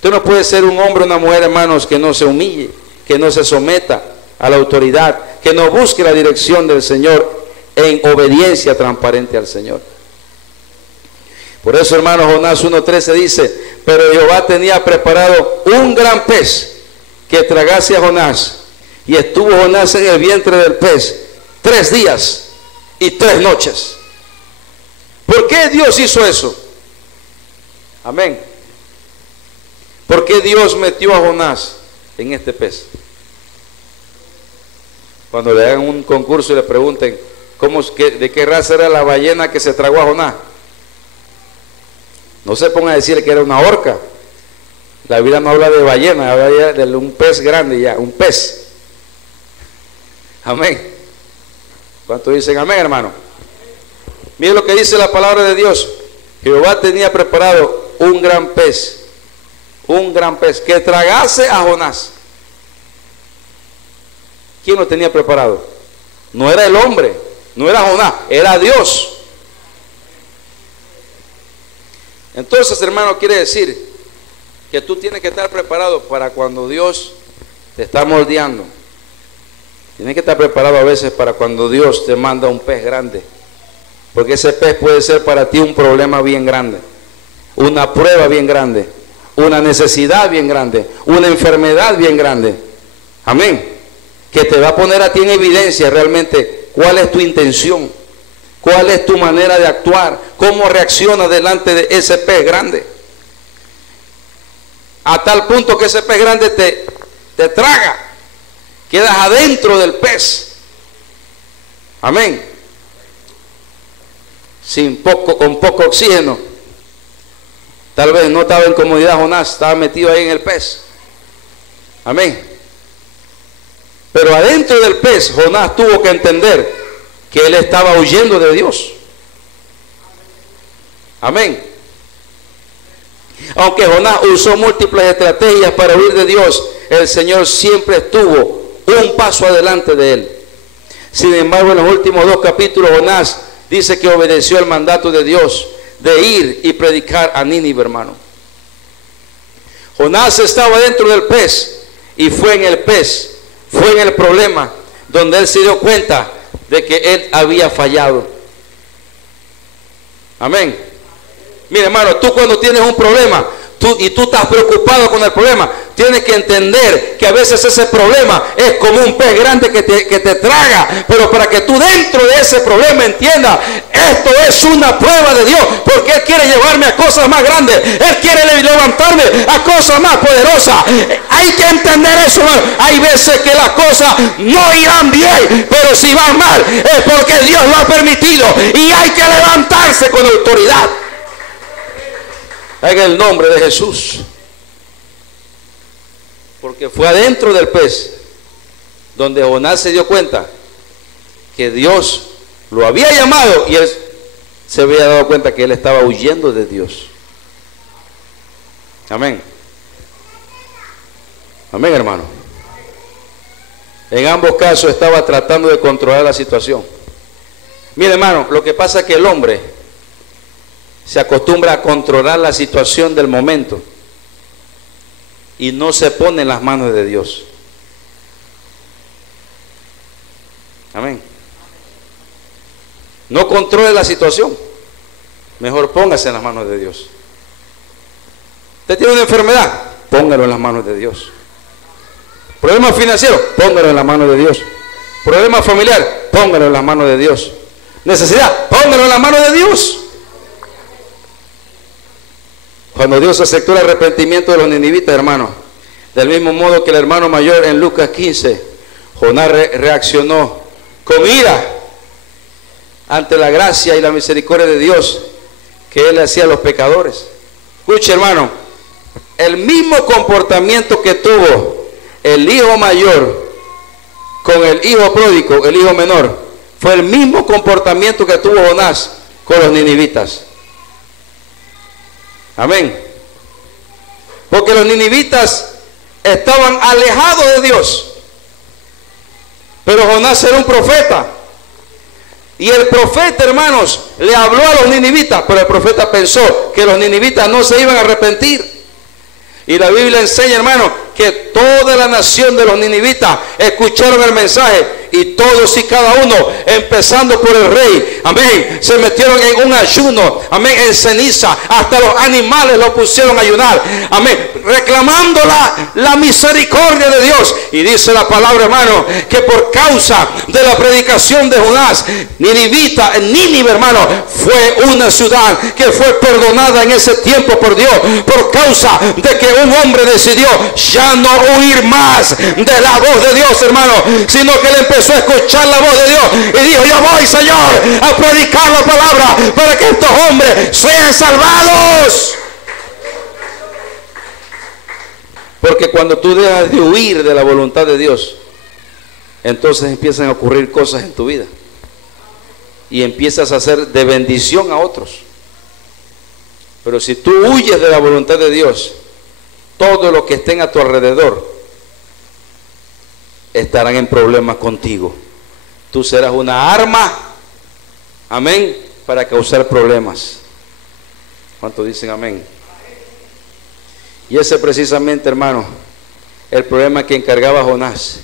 Tú no puedes ser un hombre o una mujer, hermanos, que no se humille, que no se someta a la autoridad, que no busque la dirección del Señor en obediencia transparente al Señor. Por eso, hermanos, Jonás 1:13 dice: pero Jehová tenía preparado un gran pez que tragase a Jonás, y estuvo Jonás en el vientre del pez 3 días y 3 noches. ¿Por qué Dios hizo eso? Amén. ¿Por qué Dios metió a Jonás en este pez? Cuando le hagan un concurso y le pregunten de qué raza era la ballena que se tragó a Jonás, no se ponga a decir que era una orca. La Biblia no habla de ballena, habla de un pez grande, ya, un pez. Amén. ¿Cuántos dicen amén, hermano? Miren lo que dice la palabra de Dios. Jehová tenía preparado un gran pez que tragase a Jonás. ¿Quién lo tenía preparado? No era el hombre, no era Jonás, era Dios. Entonces, hermano, quiere decir que tú tienes que estar preparado para cuando Dios te está moldeando. Tienes que estar preparado a veces para cuando Dios te manda un pez grande. Porque ese pez puede ser para ti un problema bien grande, una prueba bien grande, una necesidad bien grande, una enfermedad bien grande. Amén. Que te va a poner a ti en evidencia realmente cuál es tu intención, cuál es tu manera de actuar, cómo reaccionas delante de ese pez grande. A tal punto que ese pez grande te traga, quedas adentro del pez. Amén. Con poco oxígeno. Tal vez no estaba en comodidad Jonás, estaba metido ahí en el pez. Amén. Pero adentro del pez Jonás tuvo que entender que él estaba huyendo de Dios. Amén. Aunque Jonás usó múltiples estrategias para huir de Dios, el Señor siempre estuvo un paso adelante de él. Sin embargo, en los últimos 2 capítulos, Jonás dice que obedeció el mandato de Dios de ir y predicar a Nínive, hermano. Jonás estaba dentro del pez y fue en el pez, fue en el problema donde él se dio cuenta de que él había fallado. Amén. Mira, hermano, tú cuando tienes un problema, tú tú estás preocupado con el problema, tienes que entender que a veces ese problema es como un pez grande que te traga, pero para que tú dentro de ese problema entiendas, esto es una prueba de Dios, porque Él quiere llevarme a cosas más grandes, Él quiere levantarme a cosas más poderosas. Hay que entender eso, hermano. Hay veces que las cosas no irán bien, pero si van mal es porque Dios lo ha permitido, y hay que levantarse con autoridad en el nombre de Jesús, porque fue adentro del pez donde Jonás se dio cuenta que Dios lo había llamado, y él se había dado cuenta que él estaba huyendo de Dios. Amén. Amén, hermano. En ambos casos estaba tratando de controlar la situación. Mire, hermano, lo que pasa es que el hombre se acostumbra a controlar la situación del momento y no se pone en las manos de Dios. Amén. No controle la situación, mejor póngase en las manos de Dios. Usted tiene una enfermedad, póngalo en las manos de Dios. Problema financiero, póngalo en las manos de Dios. Problema familiar, póngalo en las manos de Dios. Necesidad, póngalo en las manos de Dios. Cuando Dios aceptó el arrepentimiento de los ninivitas, hermano, del mismo modo que el hermano mayor en Lucas 15, Jonás reaccionó con ira ante la gracia y la misericordia de Dios que Él le hacía a los pecadores. Escuche, hermano, el mismo comportamiento que tuvo el hijo mayor con el hijo pródigo, el hijo menor, fue el mismo comportamiento que tuvo Jonás con los ninivitas. Amén. Porque los ninivitas estaban alejados de Dios, pero Jonás era un profeta, y el profeta, hermanos, le habló a los ninivitas, pero el profeta pensó que los ninivitas no se iban a arrepentir. Y la Biblia enseña, hermano, que toda la nación de los ninivitas escucharon el mensaje, y todos y cada uno, empezando por el rey, amén, se metieron en un ayuno, amén, en ceniza. Hasta los animales lo pusieron a ayunar, amén, reclamando la misericordia de Dios. Y dice la palabra, hermano, que por causa de la predicación de Jonás, Nínive, hermano, fue una ciudad que fue perdonada en ese tiempo por Dios, por causa de que un hombre decidió ya no huir más de la voz de Dios, hermano, sino que él empezó a escuchar la voz de Dios y dijo: yo voy, Señor, a predicar la palabra para que estos hombres sean salvados. Porque cuando tú dejas de huir de la voluntad de Dios, entonces empiezan a ocurrir cosas en tu vida y empiezas a hacer de bendición a otros. Pero si tú huyes de la voluntad de Dios, todo lo que estén a tu alrededor estarán en problemas contigo. Tú serás una arma, amén, para causar problemas. ¿Cuántos dicen amén? Y ese precisamente, hermano, el problema que encargaba Jonás.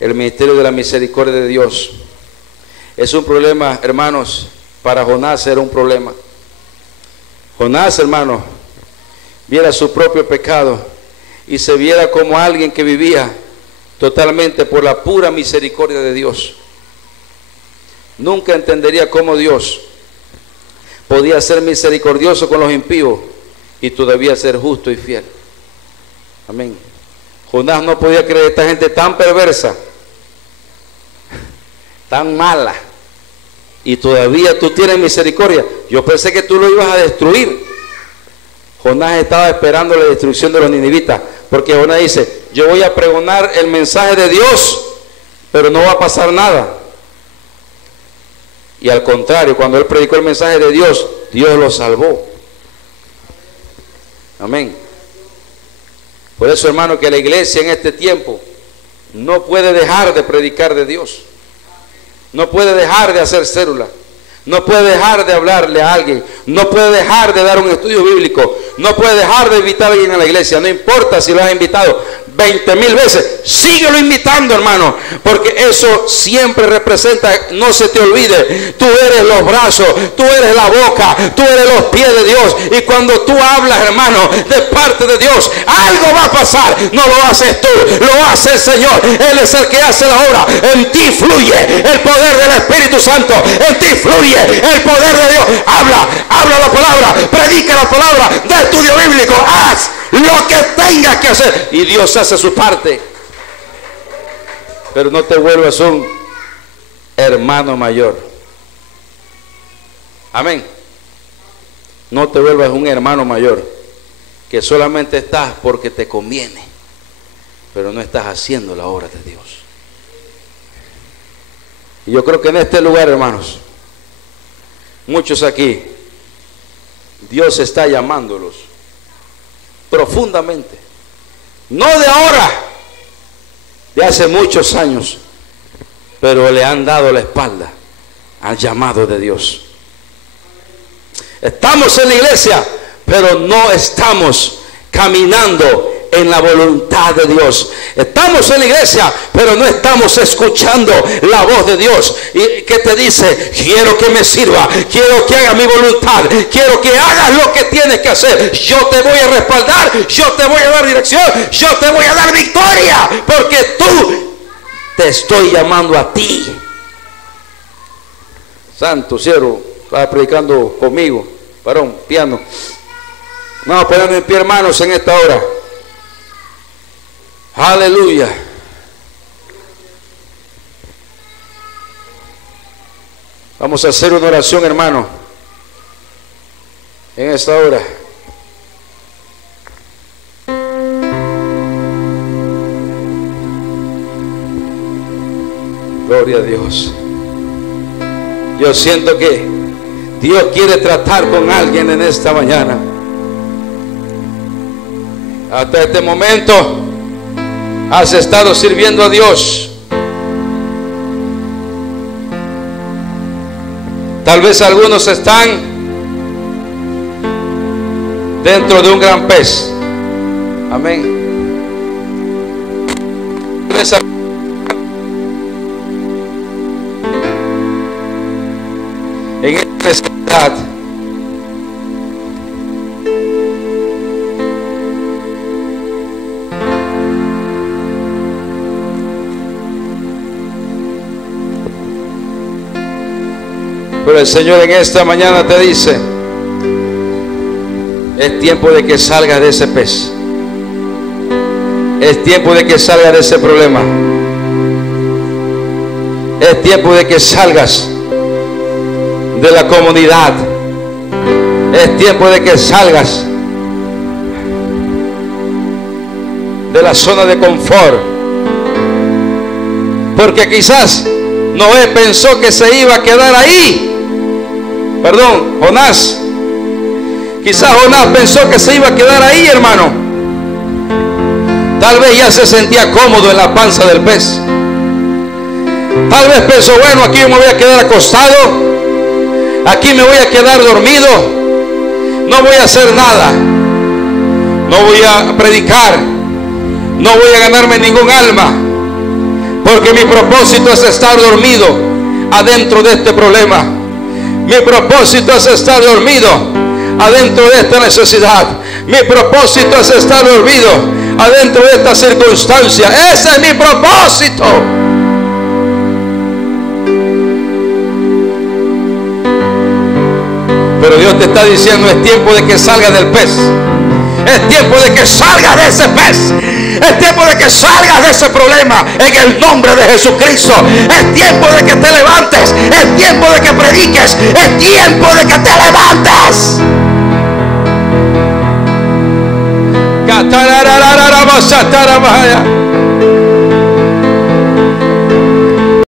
El ministerio de la misericordia de Dios es un problema, hermanos. Para Jonás era un problema. Jonás, hermano, viera su propio pecado y se viera como alguien que vivía totalmente por la pura misericordia de Dios. Nunca entendería cómo Dios podía ser misericordioso con los impíos y todavía ser justo y fiel. Amén. Jonás no podía creer esta gente tan perversa, tan mala, y todavía tú tienes misericordia. Yo pensé que tú lo ibas a destruir. Jonás estaba esperando la destrucción de los ninivitas, porque Jonás dice: yo voy a pregonar el mensaje de Dios, pero no va a pasar nada. Y al contrario, cuando él predicó el mensaje de Dios, Dios lo salvó. Amén. Por eso, hermano, que la iglesia en este tiempo no puede dejar de predicar de Dios, no puede dejar de hacer célula, no puede dejar de hablarle a alguien, no puede dejar de dar un estudio bíblico, no puede dejar de invitar a alguien a la iglesia. No importa si lo has invitado 20,000 veces. Síguelo invitando, hermano, porque eso siempre representa, no se te olvide, tú eres los brazos, tú eres la boca, tú eres los pies de Dios. Y cuando tú hablas, hermano, de parte de Dios, algo va a pasar. No lo haces tú, lo hace el Señor. Él es el que hace la obra. En ti fluye el poder del Espíritu Santo, en ti fluye el poder de Dios. Habla la palabra, predica la palabra, da estudio bíblico, haz lo que tengas que hacer y Dios hace su parte. Pero no te vuelvas un hermano mayor. Amén. No te vuelvas un hermano mayor que solamente estás porque te conviene, pero no estás haciendo la obra de Dios. Y yo creo que en este lugar, hermanos, muchos aquí, Dios está llamándolos profundamente, no de ahora, de hace muchos años, pero le han dado la espalda al llamado de Dios. Estamos en la iglesia, pero no estamos caminando en la voluntad de Dios. Estamos en la iglesia, pero no estamos escuchando la voz de Dios, y que te dice: quiero que me sirva, quiero que haga mi voluntad, quiero que hagas lo que tienes que hacer. Yo te voy a respaldar, yo te voy a dar dirección, yo te voy a dar victoria, porque tú te estoy llamando a ti. Santo siervo, estaba predicando conmigo, varón, piano. Vamos a ponernos en pie, hermanos, en esta hora. Aleluya. Vamos a hacer una oración, hermano, en esta hora. Gloria a Dios. Yo siento que Dios quiere tratar con alguien en esta mañana. Hasta este momento has estado sirviendo a Dios. Tal vez algunos están dentro de un gran pez. Amén. En esta necesidad, pero el Señor en esta mañana te dice: es tiempo de que salgas de ese pez. Es tiempo de que salgas de ese problema. Es tiempo de que salgas de la comodidad. Es tiempo de que salgas de la zona de confort. Porque quizás Noé pensó que se iba a quedar ahí. Perdón, Jonás. Quizás Jonás pensó que se iba a quedar ahí, hermano. Tal vez ya se sentía cómodo en la panza del pez. Tal vez pensó: bueno, aquí me voy a quedar acostado, aquí me voy a quedar dormido, no voy a hacer nada, no voy a predicar, no voy a ganarme ningún alma, porque mi propósito es estar dormido adentro de este problema. Mi propósito es estar dormido adentro de esta necesidad. Mi propósito es estar dormido adentro de esta circunstancia. Ese es mi propósito. Pero Dios te está diciendo: es tiempo de que salgas del pez. Es tiempo de que salgas de ese pez. Es tiempo de que salgas de ese problema en el nombre de Jesucristo. Es tiempo de que te levantes. Es tiempo de que prediques. Es tiempo de que te levantes.